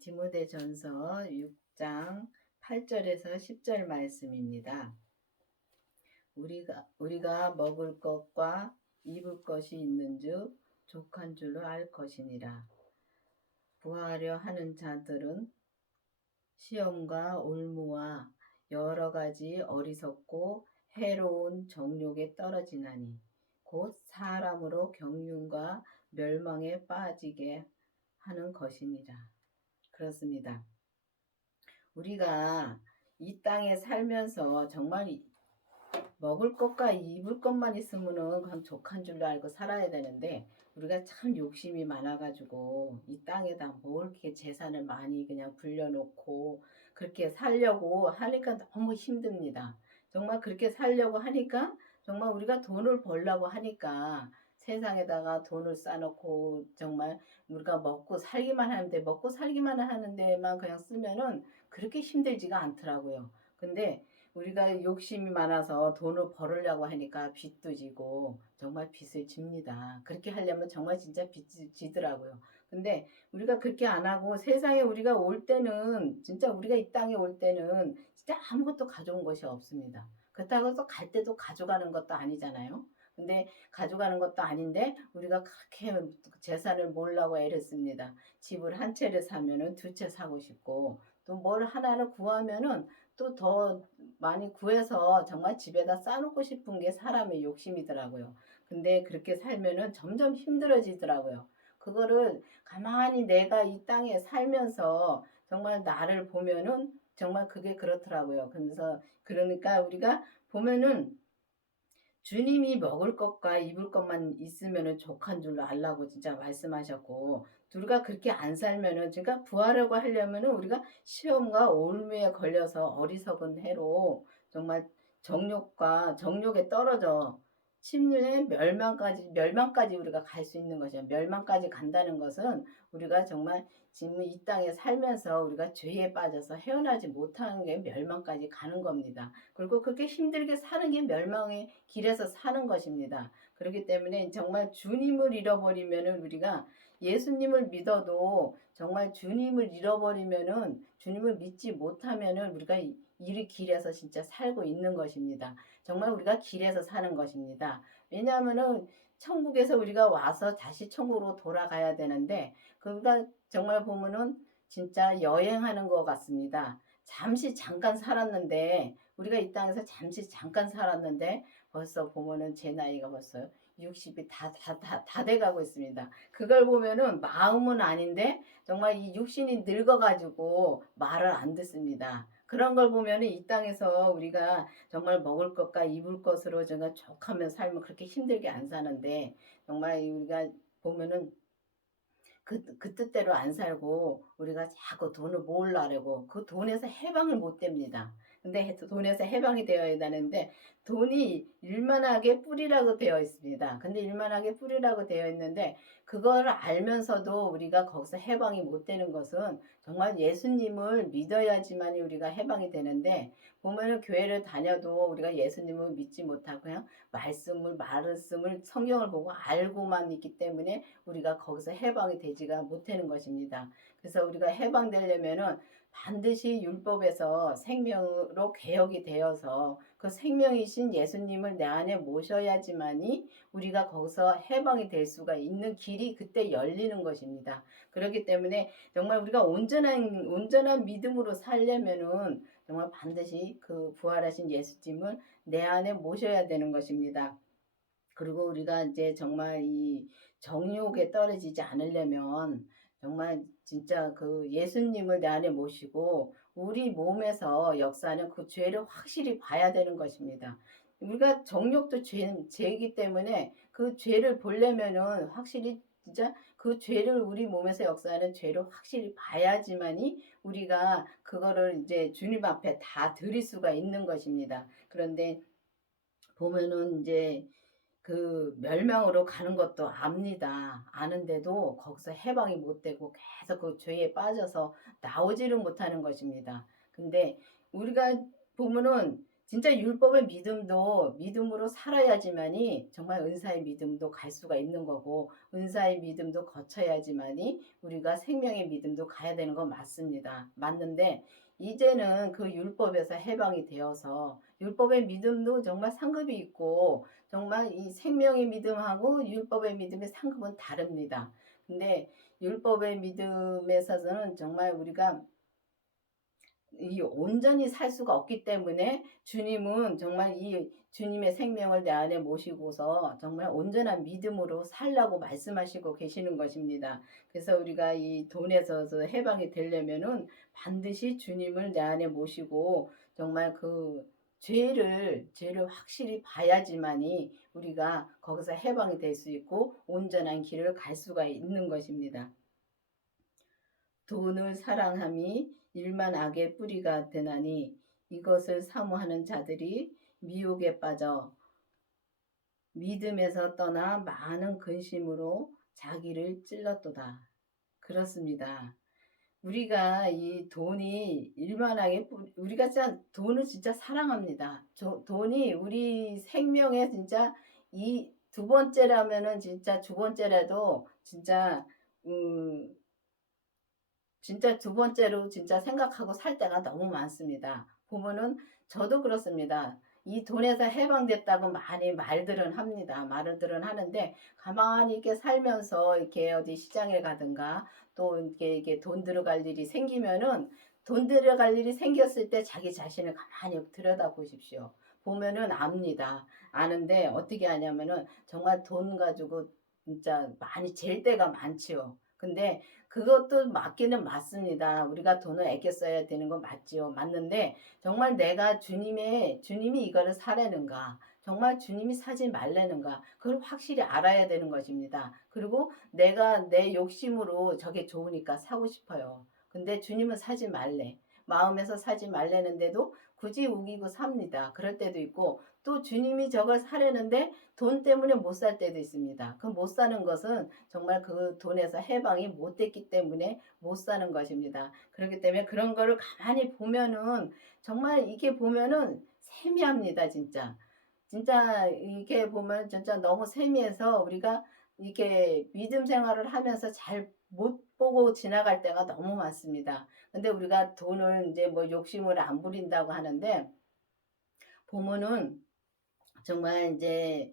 디모데전서 6장 8절에서 10절 말씀입니다. 우리가 먹을 것과 입을 것이 있는즉 족한 줄로 알 것이니라. 부하려 하는 자들은 시험과 올무와 여러 가지 어리석고 해로운 정욕에 떨어지나니 곧 사람으로 경륜과 멸망에 빠지게 하는 것이니라. 그렇습니다. 우리가 이 땅에 살면서 정말 먹을 것과 입을 것만 있으면은 그냥 족한 줄로 알고 살아야 되는데, 우리가 참 욕심이 많아가지고 이 땅에다 뭘 이렇게 재산을 많이 그냥 불려놓고 그렇게 살려고 하니까 너무 힘듭니다. 정말 그렇게 살려고 하니까, 정말 우리가 돈을 벌려고 하니까 세상에다가 돈을 쌓아놓고 정말 우리가 먹고 살기만 하는데, 먹고 살기만 하는 데만 그냥 쓰면은 그렇게 힘들지가 않더라고요. 근데 우리가 욕심이 많아서 돈을 벌으려고 하니까 빚도 지고 정말 빚을 집니다. 그렇게 하려면 정말 진짜 빚이 지더라고요. 근데 우리가 그렇게 안 하고 세상에 우리가 올 때는, 진짜 우리가 이 땅에 올 때는 진짜 아무것도 가져온 것이 없습니다. 그렇다고 해서 갈 때도 가져가는 것도 아니잖아요. 근데 가져가는 것도 아닌데 우리가 그렇게 재산을 모으려고 애를 씁니다. 집을 한 채를 사면은 두 채 사고 싶고, 또 뭘 하나를 구하면은 또 더 많이 구해서 정말 집에다 쌓아놓고 싶은 게 사람의 욕심이더라고요. 근데 그렇게 살면은 점점 힘들어지더라고요. 그거를 가만히 내가 이 땅에 살면서 정말 나를 보면은 정말 그게 그렇더라고요. 그래서 그러니까 우리가 보면은 주님이 먹을 것과 입을 것만 있으면은 족한 줄로 알라고 진짜 말씀하셨고, 우리가 그렇게 안 살면은, 그러니까 부하려고 하려면은 우리가 시험과 올무에 걸려서 어리석은 해로 정말 정욕에 떨어져 심령의 멸망까지 우리가 갈 수 있는 것이야. 멸망까지 간다는 것은 우리가 정말 지금 이 땅에 살면서 우리가 죄에 빠져서 헤어나지 못하는 게 멸망까지 가는 겁니다. 그리고 그렇게 힘들게 사는 게 멸망의 길에서 사는 것입니다. 그렇기 때문에 정말 주님을 잃어버리면은, 우리가 예수님을 믿어도 정말 주님을 잃어버리면은, 주님을 믿지 못하면은 우리가 이 길에서 진짜 살고 있는 것입니다. 정말 우리가 길에서 사는 것입니다. 왜냐하면은 천국에서 우리가 와서 다시 천국으로 돌아가야 되는데, 그가 정말 보면은 진짜 여행하는 것 같습니다. 잠시 잠깐 살았는데, 우리가 이 땅에서 잠시 잠깐 살았는데 벌써 보면은 제 나이가 벌써 60이 다 돼가고 있습니다. 그걸 보면은 마음은 아닌데 정말 이 육신이 늙어가지고 말을 안 듣습니다. 그런 걸 보면은 이 땅에서 우리가 정말 먹을 것과 입을 것으로 정말 족하며 살면 그렇게 힘들게 안 사는데, 정말 우리가 보면은 그 뜻대로 안 살고 우리가 자꾸 돈을 모으려고 그 돈에서 해방을 못 됩니다. 근데 돈에서 해방이 되어야 되는데, 돈이 일만하게 뿌리라고 되어 있습니다. 근데 일만하게 뿌리라고 되어 있는데, 그걸 알면서도 우리가 거기서 해방이 못 되는 것은 정말 예수님을 믿어야지만 우리가 해방이 되는데, 보면은 교회를 다녀도 우리가 예수님을 믿지 못하고 그냥 말씀을 성경을 보고 알고만 있기 때문에 우리가 거기서 해방이 되지가 못하는 것입니다. 그래서 우리가 해방되려면은 반드시 율법에서 생명으로 개혁이 되어서 그 생명이신 예수님을 내 안에 모셔야지만이 우리가 거기서 해방이 될 수가 있는 길이 그때 열리는 것입니다. 그렇기 때문에 정말 우리가 온전한 믿음으로 살려면은 정말 반드시 그 부활하신 예수님을 내 안에 모셔야 되는 것입니다. 그리고 우리가 이제 정말 이 정욕에 떨어지지 않으려면 정말 진짜 그 예수님을 내 안에 모시고 우리 몸에서 역사하는 그 죄를 확실히 봐야 되는 것입니다. 우리가 정욕도 죄이기 때문에 그 죄를 보려면은 확실히 진짜 그 죄를, 우리 몸에서 역사하는 죄를 확실히 봐야지만이 우리가 그거를 이제 주님 앞에 다 드릴 수가 있는 것입니다. 그런데 보면은 이제 그 멸망으로 가는 것도 압니다. 아는데도 거기서 해방이 못 되고 계속 그 죄에 빠져서 나오지를 못하는 것입니다. 근데 우리가 보면은 진짜 율법의 믿음도 믿음으로 살아야지만이 정말 은사의 믿음도 갈 수가 있는 거고, 은사의 믿음도 거쳐야지만이 우리가 생명의 믿음도 가야 되는 건 맞습니다. 맞는데 이제는 그 율법에서 해방이 되어서 율법의 믿음도 정말 상급이 있고, 정말 이 생명의 믿음하고 율법의 믿음의 상급은 다릅니다. 근데 율법의 믿음에서는 정말 우리가 이 온전히 살 수가 없기 때문에 주님은 정말 이 주님의 생명을 내 안에 모시고서 정말 온전한 믿음으로 살라고 말씀하시고 계시는 것입니다. 그래서 우리가 이 돈에서 해방이 되려면은 반드시 주님을 내 안에 모시고 정말 그 죄를 확실히 봐야지만이 우리가 거기서 해방이 될 수 있고 온전한 길을 갈 수가 있는 것입니다. 돈을 사랑함이 일만 악의 뿌리가 되나니 이것을 사모하는 자들이 미혹에 빠져 믿음에서 떠나 많은 근심으로 자기를 찔렀도다. 그렇습니다. 우리가 이 돈이 일만하게 우리가 진짜 돈을 진짜 사랑합니다. 돈이 우리 생명에 진짜 이 두 번째라면은 진짜 두 번째라도 음, 진짜 두 번째로 진짜 생각하고 살 때가 너무 많습니다. 보면은 저도 그렇습니다. 이 돈에서 해방됐다고 많이 말들은 합니다. 말들은 하는데 가만히 이렇게 살면서 이렇게 어디 시장에 가든가 또 이렇게 돈 들어갈 일이 생기면은 돈 들어갈 일이 생겼을 때 자기 자신을 가만히 들여다 보십시오. 보면은 압니다. 아는데 어떻게 하냐면은 정말 돈 가지고 진짜 많이 잴 때가 많지요. 근데 그것도 맞기는 맞습니다. 우리가 돈을 아껴 써야 되는 건 맞지요. 맞는데 정말 내가 주님이 이거를 사려는가? 정말 주님이 사지 말라는가? 그걸 확실히 알아야 되는 것입니다. 그리고 내가 내 욕심으로 저게 좋으니까 사고 싶어요. 근데 주님은 사지 말래. 마음에서 사지 말라는데도 굳이 우기고 삽니다. 그럴 때도 있고 또 주님이 저걸 사려는데 돈 때문에 못 살 때도 있습니다. 그 못 사는 것은 정말 그 돈에서 해방이 못 됐기 때문에 못 사는 것입니다. 그렇기 때문에 그런 거를 가만히 보면은 정말 이게 보면은 세미합니다, 진짜. 진짜 이렇게 보면 진짜 너무 세미해서 우리가 이렇게 믿음 생활을 하면서 잘 못 보고 지나갈 때가 너무 많습니다. 근데 우리가 돈을 이제 뭐 욕심을 안 부린다고 하는데 보면은 정말 이제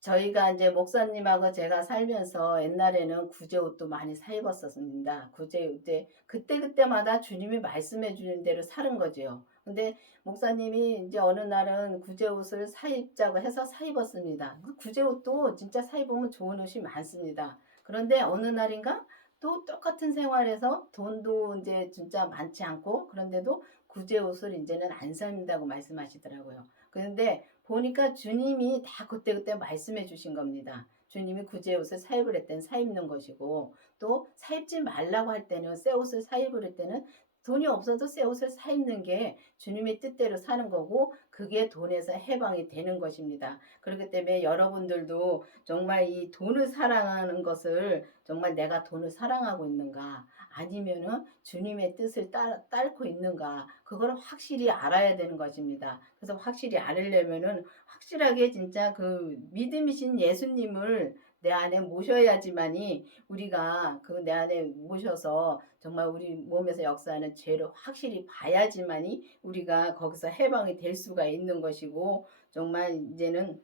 저희가 이제 목사님하고 제가 살면서 옛날에는 구제 옷도 많이 사 입었었습니다. 구제 옷 때 그때그때마다 주님이 말씀해 주는 대로 사는 거죠. 근데 목사님이 이제 어느 날은 구제 옷을 사 입자고 해서 사 입었습니다. 그 구제 옷도 진짜 사 입으면 좋은 옷이 많습니다. 그런데 어느 날인가 또 똑같은 생활에서 돈도 이제 진짜 많지 않고 그런데도 구제 옷을 이제는 안 삽니다고 말씀하시더라고요. 그런데 보니까 주님이 다 그때그때 말씀해 주신 겁니다. 주님이 구제 옷을 사입을 했을 사 입는 것이고 또 사입지 말라고 할 때는 새 옷을 사입을 할 때는 돈이 없어도 새 옷을 사 입는 게 주님의 뜻대로 사는 거고 그게 돈에서 해방이 되는 것입니다. 그렇기 때문에 여러분들도 정말 이 돈을 사랑하는 것을 정말 내가 돈을 사랑하고 있는가 아니면은 주님의 뜻을 따르고 있는가 그걸 확실히 알아야 되는 것입니다. 그래서 확실히 알으려면은 확실하게 진짜 그 믿음이신 예수님을 내 안에 모셔야지만이 우리가 그 내 안에 모셔서 정말 우리 몸에서 역사하는 죄를 확실히 봐야지만이 우리가 거기서 해방이 될 수가 있는 것이고 정말 이제는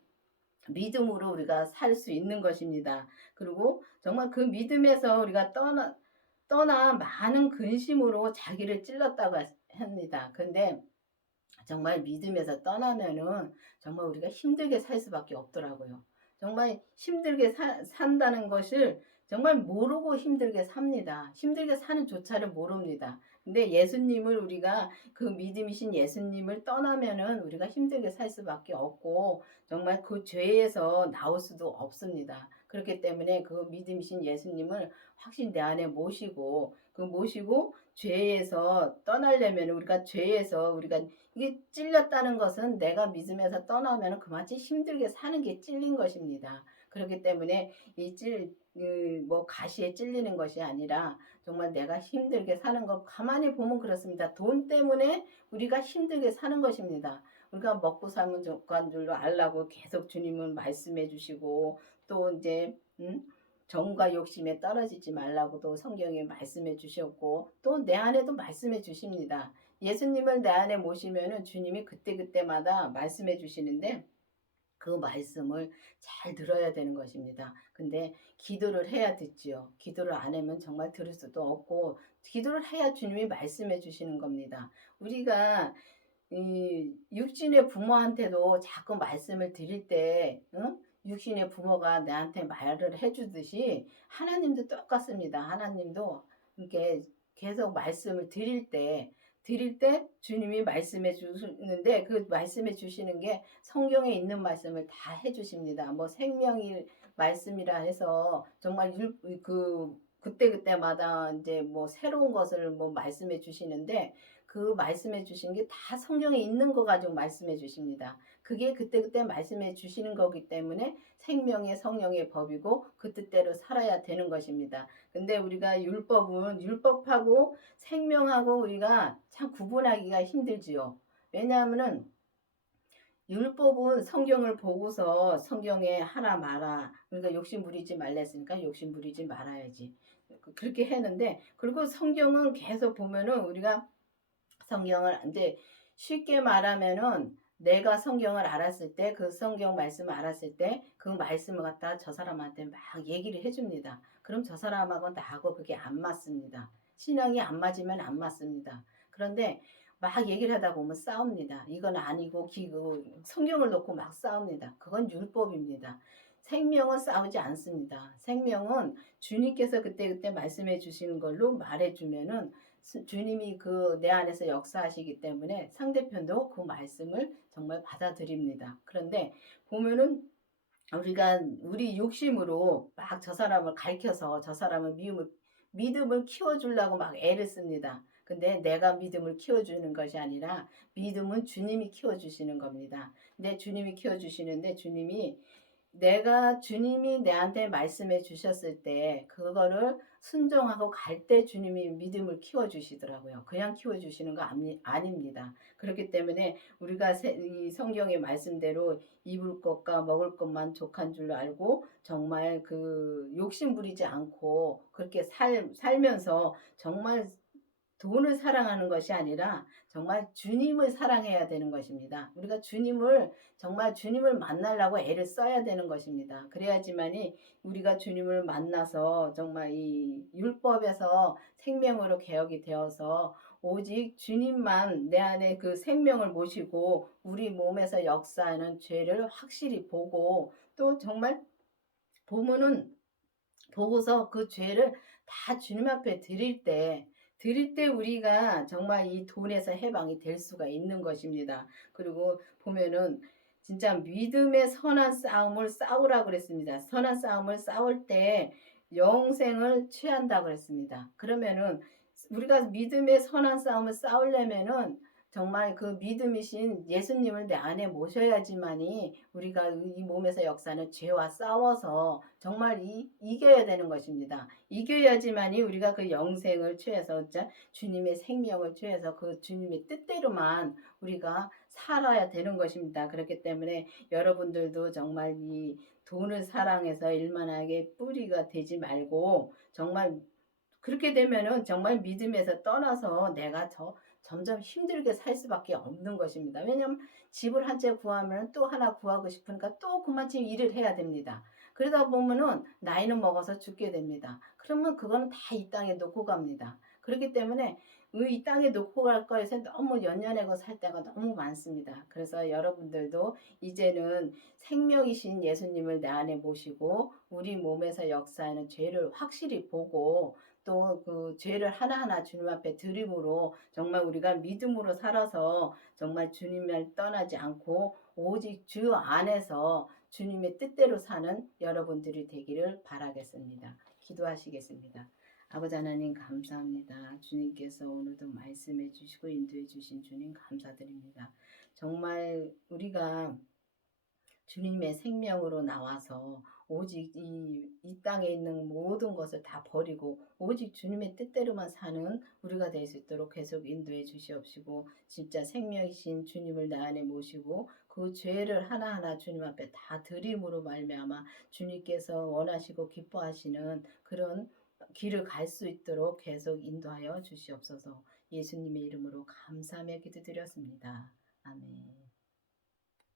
믿음으로 우리가 살 수 있는 것입니다. 그리고 정말 그 믿음에서 우리가 떠나 많은 근심으로 자기를 찔렀다고 합니다. 근데 정말 믿음에서 떠나면은 정말 우리가 힘들게 살 수밖에 없더라고요. 정말 힘들게 산다는 것을 정말 모르고 힘들게 삽니다. 힘들게 사는 조차를 모릅니다. 근데 예수님을 우리가 그 믿음이신 예수님을 떠나면은 우리가 힘들게 살 수밖에 없고 정말 그 죄에서 나올 수도 없습니다. 그렇기 때문에 그 믿음이신 예수님을 확실히 내 안에 모시고 모시고 죄에서 떠나려면 우리가 죄에서 우리가 이게 찔렸다는 것은 내가 믿음에서 떠나면 그만치 힘들게 사는 게 찔린 것입니다. 그렇기 때문에 뭐 가시에 찔리는 것이 아니라 정말 내가 힘들게 사는 거 가만히 보면 그렇습니다. 돈 때문에 우리가 힘들게 사는 것입니다. 우리가 먹고 살면 족한 줄로 알라고 계속 주님은 말씀해 주시고, 또 이제 정과 욕심에 떨어지지 말라고도 성경에 말씀해 주셨고, 또 내 안에도 말씀해 주십니다. 예수님을 내 안에 모시면은 주님이 그때그때마다 말씀해 주시는데, 그 말씀을 잘 들어야 되는 것입니다. 근데 기도를 해야 듣지요. 기도를 안 하면 정말 들을 수도 없고, 기도를 해야 주님이 말씀해 주시는 겁니다. 우리가 이 육신의 부모한테도 자꾸 말씀을 드릴 때, 응? 육신의 부모가 나한테 말을 해주듯이 하나님도 똑같습니다. 하나님도 이렇게 계속 말씀을 드릴 때 주님이 말씀해 주시는데, 그 말씀해 주시는 게 성경에 있는 말씀을 다 해주십니다. 뭐 생명의 말씀이라 해서 정말 그때그때마다 이제 뭐 새로운 것을 뭐 말씀해 주시는데, 그 말씀해 주신 게 다 성경에 있는 거 가지고 말씀해 주십니다. 그게 그때그때 말씀해 주시는 거기 때문에 생명의 성령의 법이고 그 뜻대로 살아야 되는 것입니다. 근데 우리가 율법하고 생명하고 우리가 참 구분하기가 힘들지요. 왜냐하면은 율법은 성경을 보고서 성경에 하라 마라, 그러니까 욕심 부리지 말라 했으니까 욕심 부리지 말아야지, 그렇게 했는데, 그리고 성경은 계속 보면은 우리가 성경을 이제 쉽게 말하면은 내가 성경을 알았을 때, 그 성경 말씀을 알았을 때 그 말씀을 갖다 저 사람한테 막 얘기를 해줍니다. 그럼 저 사람하고 나하고 그게 안 맞습니다. 신앙이 안 맞으면 안 맞습니다. 그런데 막 얘기를 하다 보면 싸웁니다. 이건 아니고 성경을 놓고 막 싸웁니다. 그건 율법입니다. 생명은 싸우지 않습니다. 생명은 주님께서 그때그때 말씀해 주시는 걸로 말해주면은 주님이 그 내 안에서 역사하시기 때문에 상대편도 그 말씀을 정말 받아들입니다. 그런데 보면은 우리가 우리 욕심으로 막 저 사람을 가르쳐서 저 사람을 믿음을 키워주려고 막 애를 씁니다. 근데 내가 믿음을 키워주는 것이 아니라 믿음은 주님이 키워주시는 겁니다. 근데 주님이 키워주시는데, 주님이 내한테 말씀해 주셨을 때 그거를 순종하고 갈 때 주님이 믿음을 키워주시더라고요. 그냥 키워주시는 거 아닙니다. 그렇기 때문에 우리가 이 성경의 말씀대로 입을 것과 먹을 것만 족한 줄 알고 정말 그 욕심 부리지 않고 그렇게 살면서 정말 돈을 사랑하는 것이 아니라 정말 주님을 사랑해야 되는 것입니다. 우리가 정말 주님을 만나려고 애를 써야 되는 것입니다. 그래야지만이 우리가 주님을 만나서 정말 이 율법에서 생명으로 개혁이 되어서 오직 주님만 내 안에 그 생명을 모시고 우리 몸에서 역사하는 죄를 확실히 보고, 또 정말 보면은 보고서 그 죄를 다 주님 앞에 드릴 때 우리가 정말 이 돈에서 해방이 될 수가 있는 것입니다. 그리고 보면은 진짜 믿음의 선한 싸움을 싸우라 그랬습니다. 선한 싸움을 싸울 때 영생을 취한다 그랬습니다. 그러면은 우리가 믿음의 선한 싸움을 싸우려면은 정말 그 믿음이신 예수님을 내 안에 모셔야지만이 우리가 이 몸에서 역사는 죄와 싸워서 정말 이겨야 되는 것입니다. 이겨야지만이 우리가 그 영생을 취해서 주님의 생명을 취해서 그 주님의 뜻대로만 우리가 살아야 되는 것입니다. 그렇기 때문에 여러분들도 정말 이 돈을 사랑해서 일만하게 뿌리가 되지 말고, 정말 그렇게 되면은 정말 믿음에서 떠나서 내가 점점 힘들게 살 수밖에 없는 것입니다. 왜냐하면 집을 한 채 구하면 또 하나 구하고 싶으니까 또 그만큼 일을 해야 됩니다. 그러다 보면은 나이는 먹어서 죽게 됩니다. 그러면 그거는 다 이 땅에 놓고 갑니다. 그렇기 때문에 이 땅에 놓고 갈 거에서 너무 연연하고 살 때가 너무 많습니다. 그래서 여러분들도 이제는 생명이신 예수님을 내 안에 모시고 우리 몸에서 역사하는 죄를 확실히 보고, 또 그 죄를 하나하나 주님 앞에 드림으로 정말 우리가 믿음으로 살아서 정말 주님을 떠나지 않고 오직 주 안에서 주님의 뜻대로 사는 여러분들이 되기를 바라겠습니다. 기도하시겠습니다. 아버지 하나님 감사합니다. 주님께서 오늘도 말씀해 주시고 인도해 주신 주님 감사드립니다. 정말 우리가 주님의 생명으로 나와서 오직 이 땅에 있는 모든 것을 다 버리고 오직 주님의 뜻대로만 사는 우리가 될 수 있도록 계속 인도해 주시옵시고, 진짜 생명이신 주님을 내 안에 모시고 그 죄를 하나하나 주님 앞에 다 드림으로 말미암아 주님께서 원하시고 기뻐하시는 그런 길을 갈 수 있도록 계속 인도하여 주시옵소서. 예수님의 이름으로 감사하며 기도드렸습니다. 아멘.